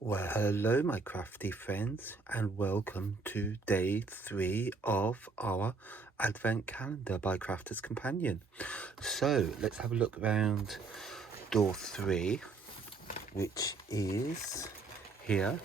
Well, hello, my crafty friends, and welcome to day 3 of our Advent Calendar by Crafter's Companion. So, let's have a look around door 3, which is here.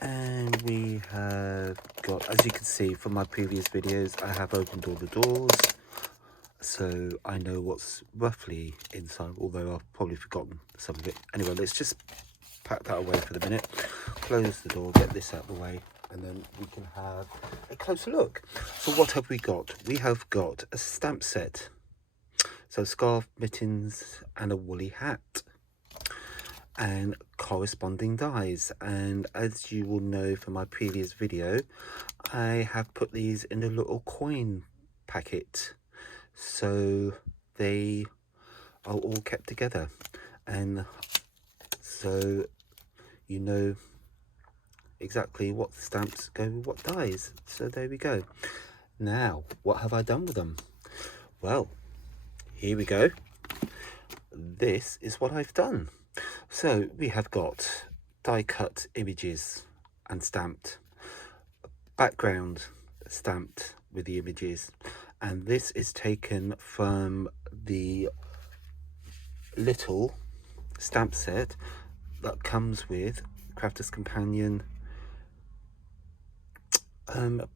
And we have got, as you can see from my previous videos, I have opened all the doors, so I know what's roughly inside, although I've probably forgotten some of it. Anyway, let's just pack that away for the minute, close the door, get this out of the way, and then we can have a closer look. So what have we got? We have got a stamp set, so scarf, mittens, and a woolly hat, and corresponding dies. And as you will know from my previous video, I have put these in a little coin packet, so they are all kept together, and so you know exactly what stamps go with what dies. So there we go. Now, what have I done with them? Well, here we go. This is what I've done. So we have got die cut images and stamped, background stamped with the images, and this is taken from the little stamp set that comes with Crafter's Companion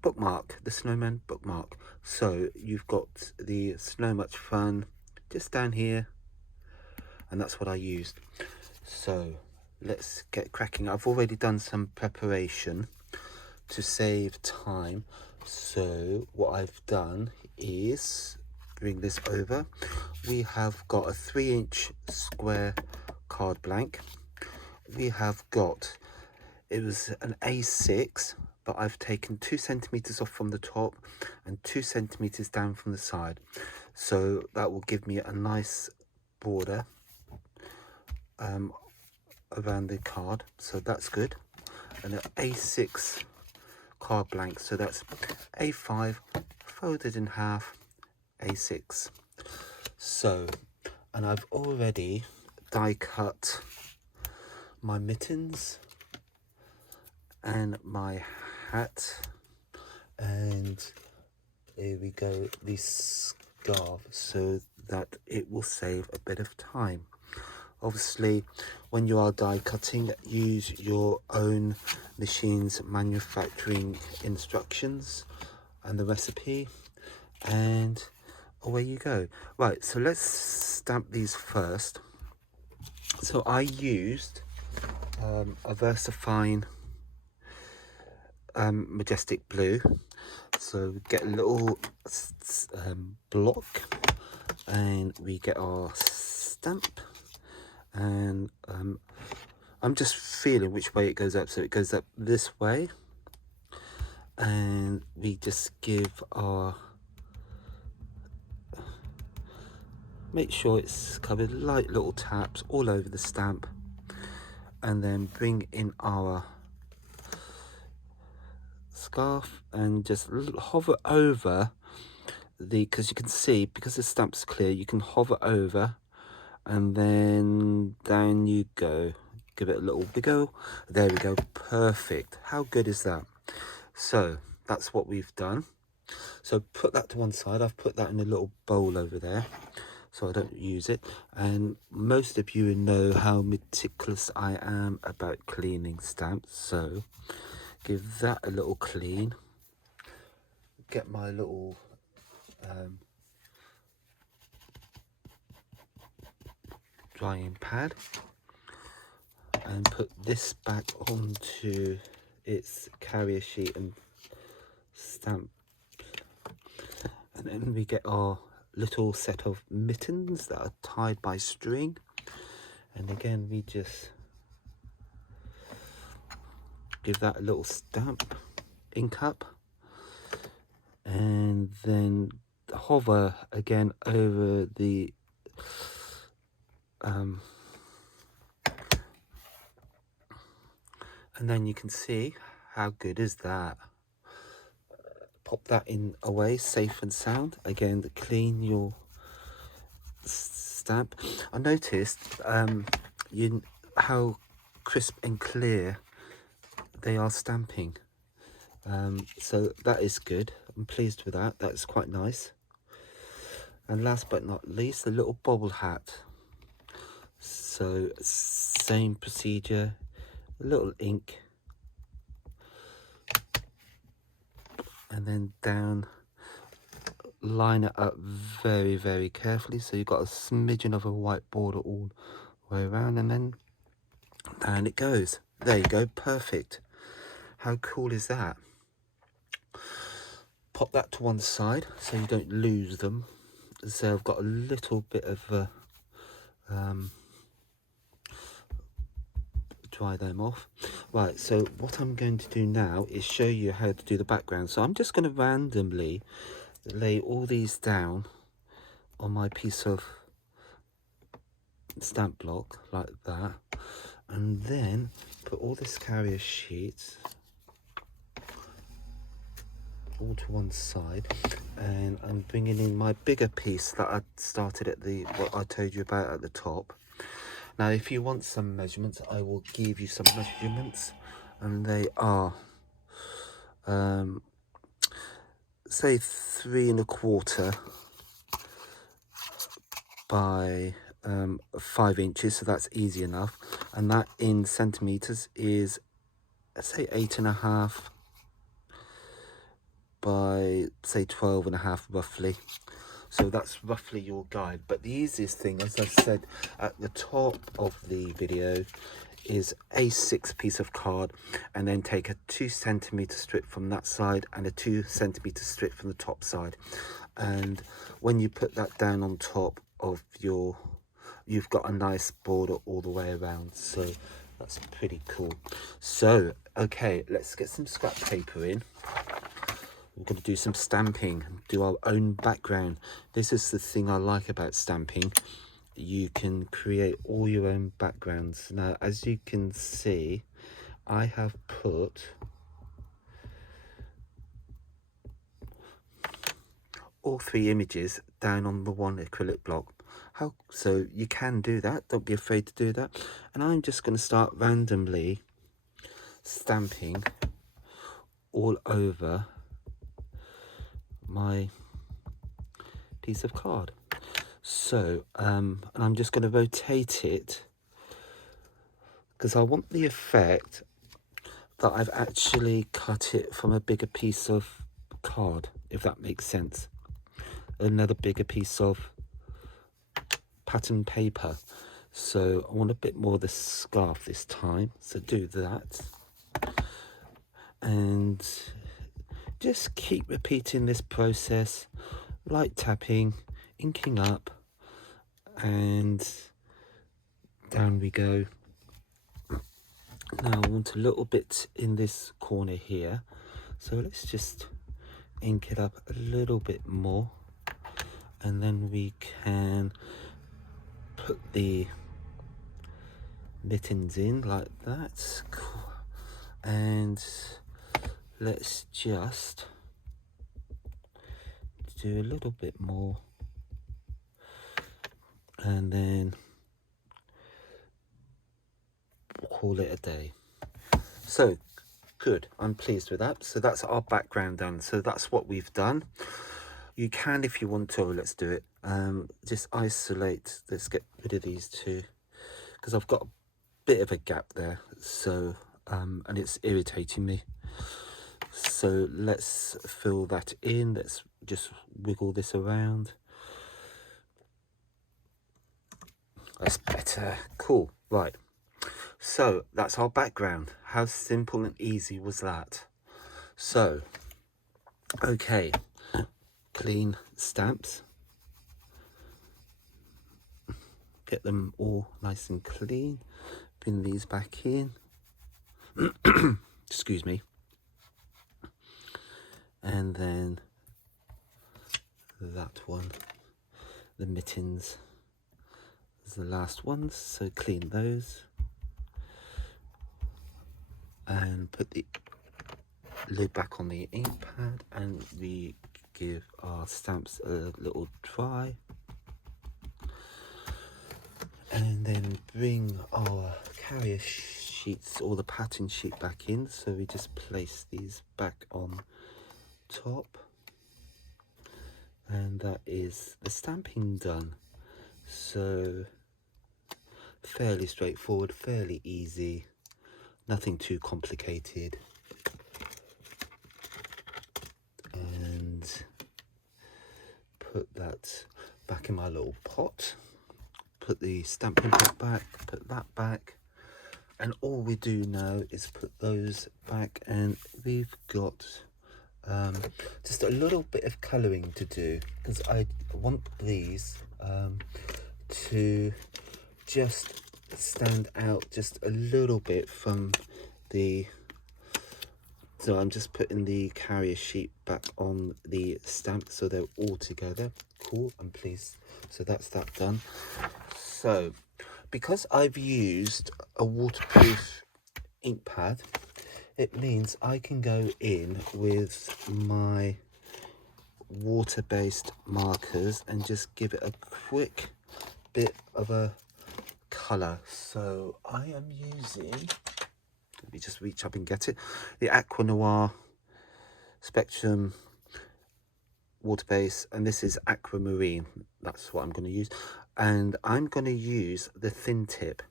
bookmark, the snowman bookmark. So you've got the Snow Much Fun just down here, and that's what I used. So let's get cracking. I've already done some preparation to save time, so what I've done is bring this over. We have got a 3-inch square card blank. We have got, it was an A6, but I've taken 2 centimeters off from the top and 2 centimeters down from the side, so that will give me a nice border around the card, so that's good. And an A6 card blank, so that's A5 folded in half, A6. So, and I've already die cut my mittens and my hat, and here we go, the scarf, so that it will save a bit of time. Obviously, when you are die cutting, use your own machine's manufacturing instructions and the recipe, and away you go. Right, so let's stamp these first. So I used a VersaFine Majestic Blue. So we get a little block, and we get our stamp, and I'm just feeling which way it goes up. So it goes up this way, and we just give our, make sure it's covered, light little taps all over the stamp, and then bring in our scarf and just hover over the, because you can see, because the stamp's clear, you can hover over, and then down you go. Give it a little wiggle. There we go. Perfect. How good is that? So that's what we've done. So put that to one side. I've put that in a little bowl over there, so I don't use it. And most of you know how meticulous I am about cleaning stamps, so give that a little clean. Get my little drying pad and put this back onto its carrier sheet and stamp, and then we get our little set of mittens that are tied by string, and again we just give that a little stamp, ink up, and then hover again over the and then you can see how good is that. Pop that in away, safe and sound. Again, clean your stamp. I noticed how crisp and clear they are stamping. So that is good. I'm pleased with that. That's quite nice. And last but not least, the little bobble hat. So same procedure, a little ink, and then down, line it up very, very carefully. So you've got a smidgen of a white border all the way around, and then down it goes. There you go, perfect. How cool is that? Pop that to one side so you don't lose them. So I've got a little bit of dry them off. Right, so what I'm going to do now is show you how to do the background. So I'm just going to randomly lay all these down on my piece of stamp block like that, and then put all this carrier sheet all to one side, and I'm bringing in my bigger piece that I started at what I told you about at the top. Now if you want some measurements, I will give you some measurements, and they are say 3¼ by 5 inches, so that's easy enough, and that in centimeters is, let's say, 8½ by, say, 12½ roughly. So that's roughly your guide. But the easiest thing, as I said at the top of the video, is A6 piece of card, and then take a 2cm strip from that side and a 2cm strip from the top side, and when you put that down on top of you've got a nice border all the way around. So that's pretty cool. So okay, let's get some scrap paper in. We're going to do some stamping, do our own background. This is the thing I like about stamping. You can create all your own backgrounds. Now, as you can see, I have put all 3 images down on the one acrylic block. So you can do that, don't be afraid to do that. And I'm just going to start randomly stamping all over my piece of card. So and I'm just going to rotate it because I want the effect that I've actually cut it from a bigger piece of card, if that makes sense. Another bigger piece of pattern paper. So I want a bit more of the scarf this time, so do that, and just keep repeating this process, light tapping, inking up, and down we go. Now I want a little bit in this corner here, so let's just ink it up a little bit more, and then we can put the mittens in like that. Cool. And let's just do a little bit more, and then call it a day. So good, I'm pleased with that. So that's our background done. So that's what we've done. You can, if you want to, let's do it, just isolate, let's get rid of these two because I've got a bit of a gap there, so and it's irritating me. So let's fill that in. Let's just wiggle this around. That's better. Cool. Right, so that's our background. How simple and easy was that? So okay, clean stamps, get them all nice and clean, pin these back in. Excuse me. And then that one, the mittens, is the last ones, so clean those and put the lid back on the ink pad, and we give our stamps a little dry, and then bring our carrier sheets or the pattern sheet back in, so we just place these back on top, and that is the stamping done. So fairly straightforward, fairly easy, nothing too complicated. And put that back in my little pot, put the stamping pot back, put that back, and all we do now is put those back, and we've got just a little bit of colouring to do, because I want these to just stand out just a little bit from the, so I'm just putting the carrier sheet back on the stamp so they're all together. Cool, I'm pleased. So that's that done. So because I've used a waterproof ink pad, it means I can go in with my water-based markers and just give it a quick bit of a colour. So I am using, let me just reach up and get it, the Aqua Noir Spectrum water base, and this is Aquamarine. That's what I'm going to use, and I'm going to use the thin tip.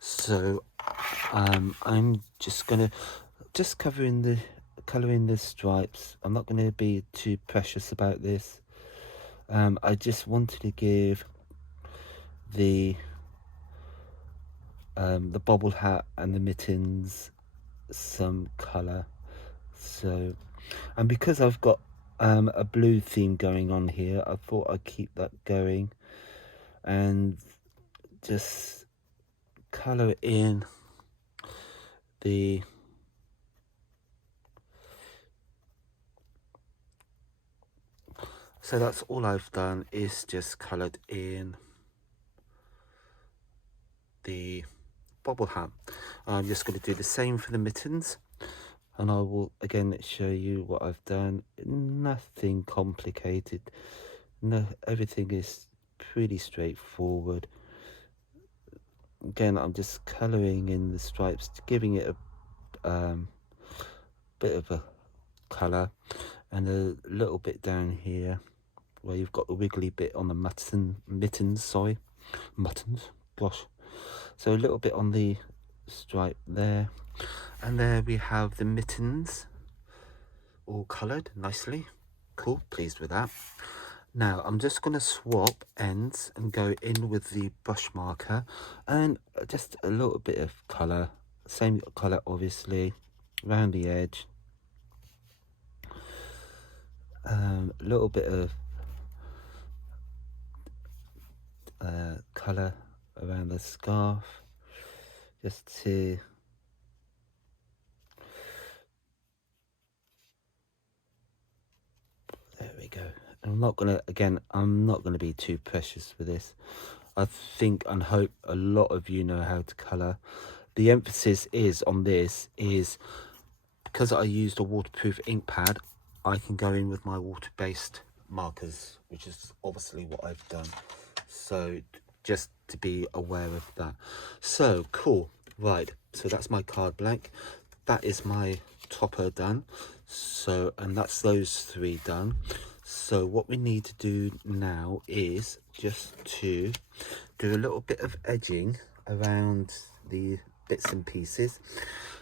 So I'm just going to coloring the stripes. I'm not going to be too precious about this. I just wanted to give the bobble hat and the mittens some colour. So, and because I've got a blue theme going on here, I thought I'd keep that going and just colour in the so that's all I've done, is just coloured in the bobble hat. I'm just going to do the same for the mittens, and I will again show you what I've done. Nothing complicated, no, everything is pretty straightforward. Again, I'm just colouring in the stripes, giving it a bit of a colour, and a little bit down here where you've got the wiggly bit on the mittens, gosh. So a little bit on the stripe there, and there we have the mittens all coloured nicely. Cool, pleased with that. Now I'm just going to swap ends and go in with the brush marker and just a little bit of colour, same colour obviously, around the edge. A little bit of colour around the scarf, just to there we go. I'm not gonna be too precious with this. I think and hope a lot of you know how to colour. The emphasis is on this is because I used a waterproof ink pad, I can go in with my water-based markers, which is obviously what I've done. So just to be aware of that. So cool, right, so that's my card blank, that is my topper done. So, and that's those three done. So what we need to do now is just to do a little bit of edging around the bits and pieces.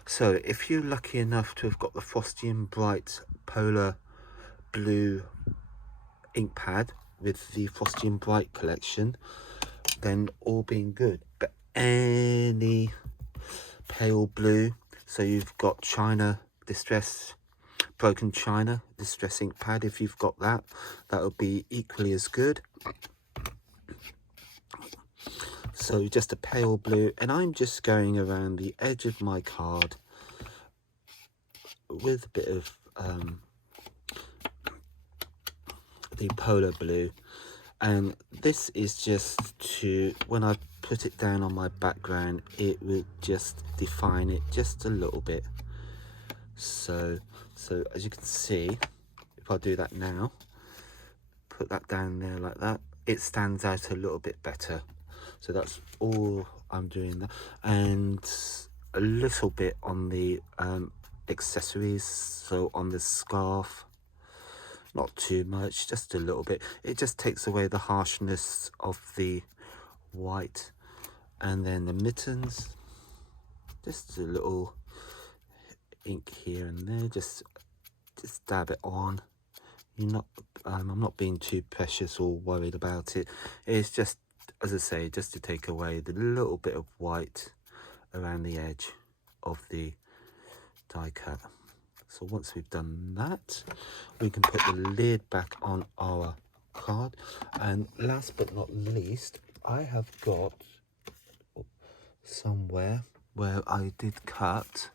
So if you're lucky enough to have got the Frosty and Bright Polar Blue ink pad with the Frosty and Bright collection, then all being good. But any pale blue, so you've got China Distress, Broken China Distress ink pad, if you've got that, that would be equally as good. So just a pale blue, and I'm just going around the edge of my card with a bit of the polar blue, and this is just to, when I put it down on my background, it will just define it just a little bit. So as you can see, if I do that now, put that down there like that, it stands out a little bit better. So that's all I'm doing there. And a little bit on the accessories, so on the scarf, not too much, just a little bit. It just takes away the harshness of the white. And then the mittens, just a little ink here and there, just dab it on. You're not I'm not being too precious or worried about it. It's just, as I say, just to take away the little bit of white around the edge of the die cut. So once we've done that, we can put the lid back on our card. And last but not least, I have got somewhere where I did cut,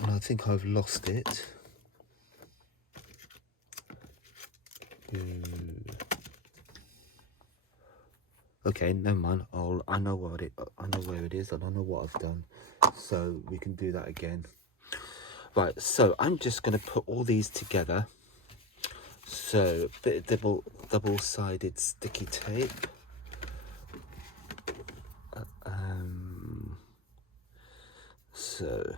and I think I've lost it. Okay, never mind. I know where it is. I don't know what I've done, so we can do that again. Right, so I'm just going to put all these together. So a bit of double-sided sticky tape. So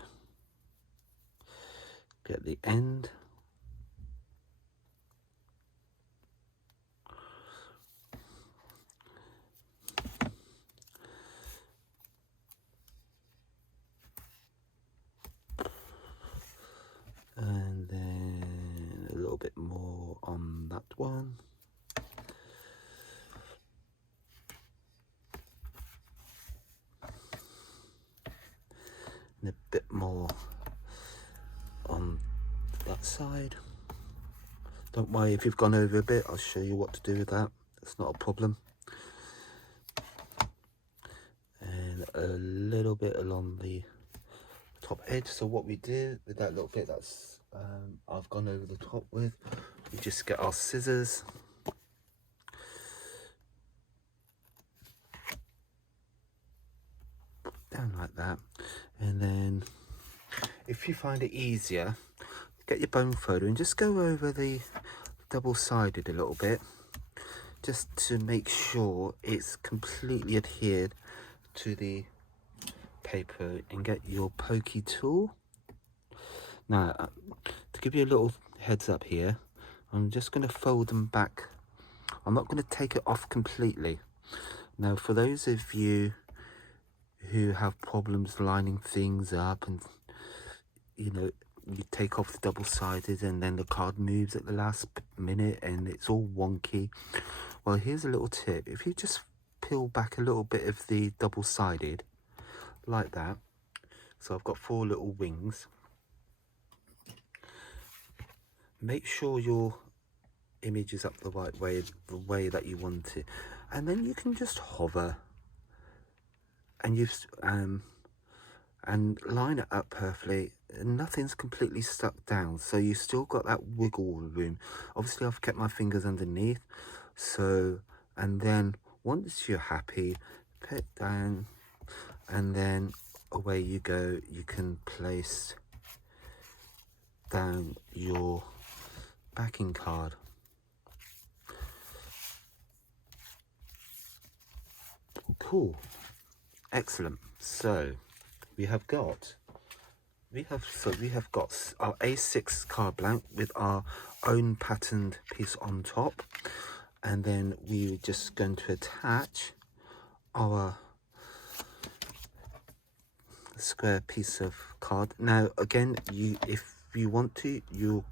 get the end. And then a little bit more on that one. And a bit more on that side. Don't worry if you've gone over a bit, I'll show you what to do with that. It's not a problem. And a little bit along the top edge. So what we did with that little bit that's I've gone over the top with, we just get our scissors, down like that, and then if you find it easier, get your bone folder and just go over the double-sided a little bit, just to make sure it's completely adhered to the paper, and get your pokey tool. Now, to give you a little heads up here, I'm just going to fold them back. I'm not going to take it off completely. Now, for those of you who have problems lining things up, and you know, you take off the double-sided and then the card moves at the last minute and it's all wonky, well, here's a little tip. If you just peel back a little bit of the double-sided like that, so I've got 4 little wings, make sure your image is up the right way, the way that you want it, and then you can just hover and and line it up perfectly. Nothing's completely stuck down, so you still got that wiggle room. Obviously I've kept my fingers underneath, so, and then once you're happy, put it down, and then away you go. You can place down your backing card. Cool, excellent. So we have got our A6 card blank with our own patterned piece on top, and then we're just going to attach our square piece of card. Now again, if you want to, you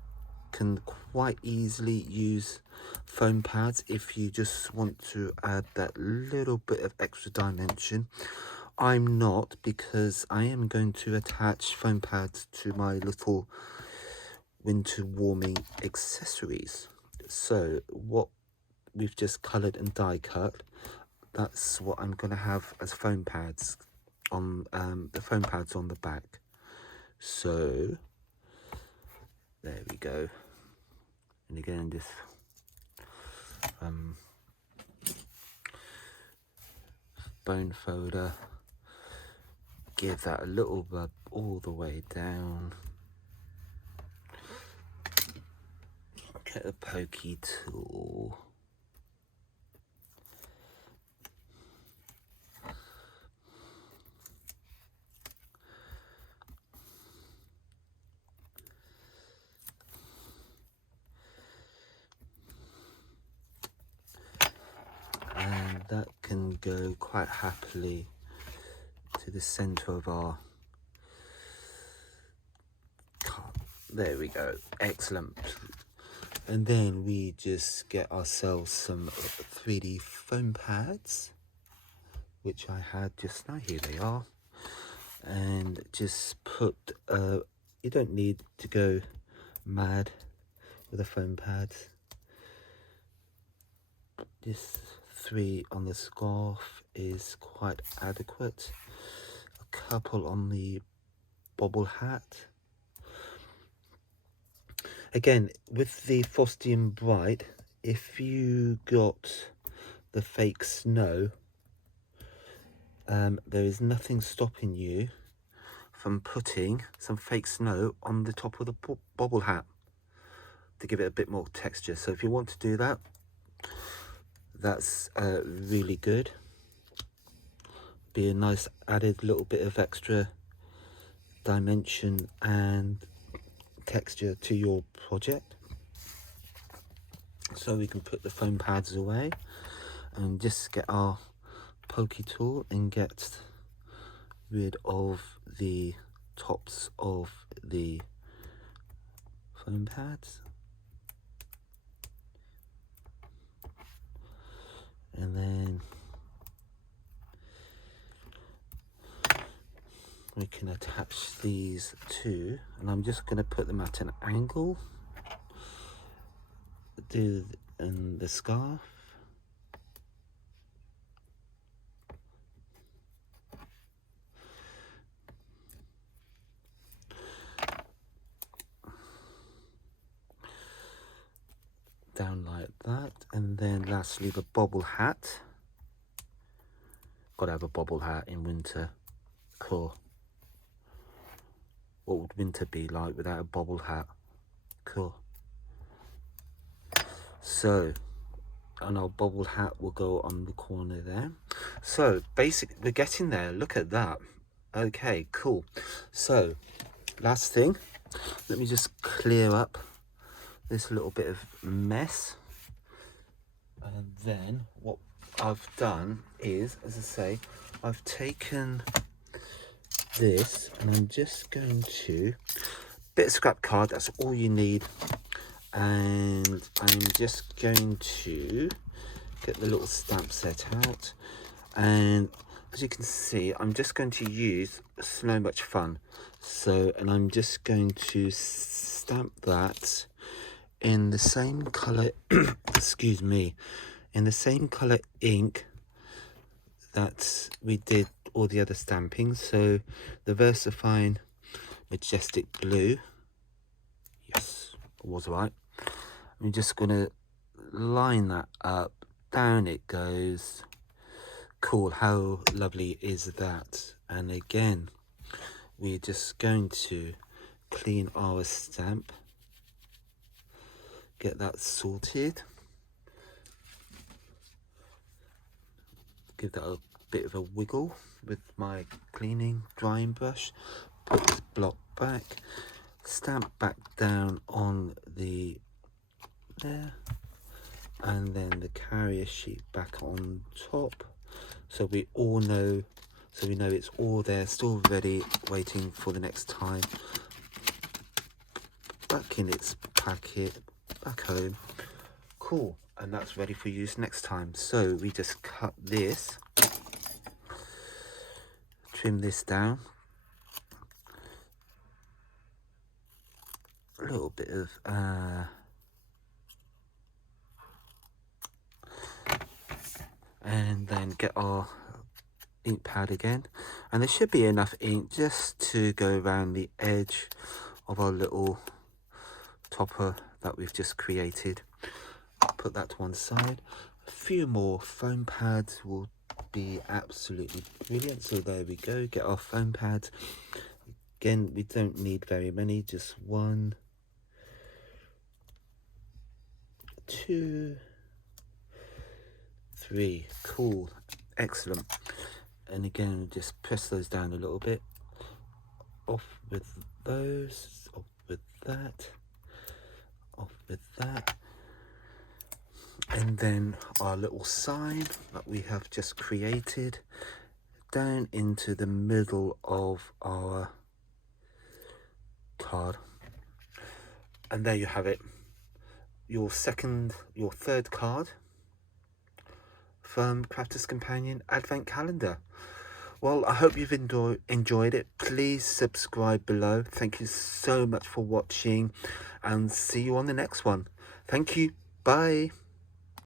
can quite easily use foam pads if you just want to add that little bit of extra dimension. I'm not, because I am going to attach foam pads to my little winter warming accessories. So what we've just coloured and die cut, that's what I'm going to have as foam pads on the foam pads on the back. So there we go. And again, this bone folder, give that a little rub all the way down. Get a pokey tool. go quite happily to the center of our card. There we go, excellent. And then we just get ourselves some 3D foam pads, which I had just now. Here they are. And just put, you don't need to go mad with the foam pads. Just 3 on the scarf is quite adequate. A couple on the bobble hat. Again, with the Frosty and Bright, if you got the fake snow, there is nothing stopping you from putting some fake snow on the top of the bobble hat to give it a bit more texture. So if you want to do that, that's really good. Be a nice added little bit of extra dimension and texture to your project. So we can put the foam pads away and just get our pokey tool and get rid of the tops of the foam pads. And then we can attach these two, and I'm just going to put them at an angle. Do in the scarf. Down like that, and then lastly the bobble hat. Gotta have a bobble hat in winter. Cool. What would winter be like without a bobble hat? Cool. So, and our bobble hat will go on the corner there. So basically we're getting there. Look at that. Okay, cool. So last thing, let me just clear up this little bit of mess. And then what I've done is, as I say, I've taken this and I'm just going to, bit of scrap card, that's all you need. And I'm just going to get the little stamp set out. And as you can see, I'm just going to use So Much Fun. So, and I'm just going to stamp that in the same color, excuse me, in the same color ink that we did all the other stampings. So the VersaFine Majestic Blue, yes, I was right. I'm just gonna line that up, down it goes. Cool, how lovely is that? And again, we're just going to clean our stamp, get that sorted, give that a bit of a wiggle with my cleaning drying brush, put this block back, stamp back down on the there, and then the carrier sheet back on top, so we all know, so we know it's all there, still ready, waiting for the next time, back in its packet, back home. Cool, and that's ready for use next time. So we just cut this, trim this down, a little bit of and then get our ink pad again, and there should be enough ink just to go around the edge of our little topper that we've just created. Put that to one side. A few more foam pads will be absolutely brilliant. So there we go, get our foam pads. Again, we don't need very many, just 1, 2, 3. Cool, excellent. And again, just press those down a little bit. Off with those, off with that, off with that. And then our little sign that we have just created down into the middle of our card. And there you have it, your third card from Crafter's Companion Advent Calendar. Well, I hope you've enjoyed it. Please subscribe below. Thank you so much for watching, and see you on the next one. Thank you. Bye.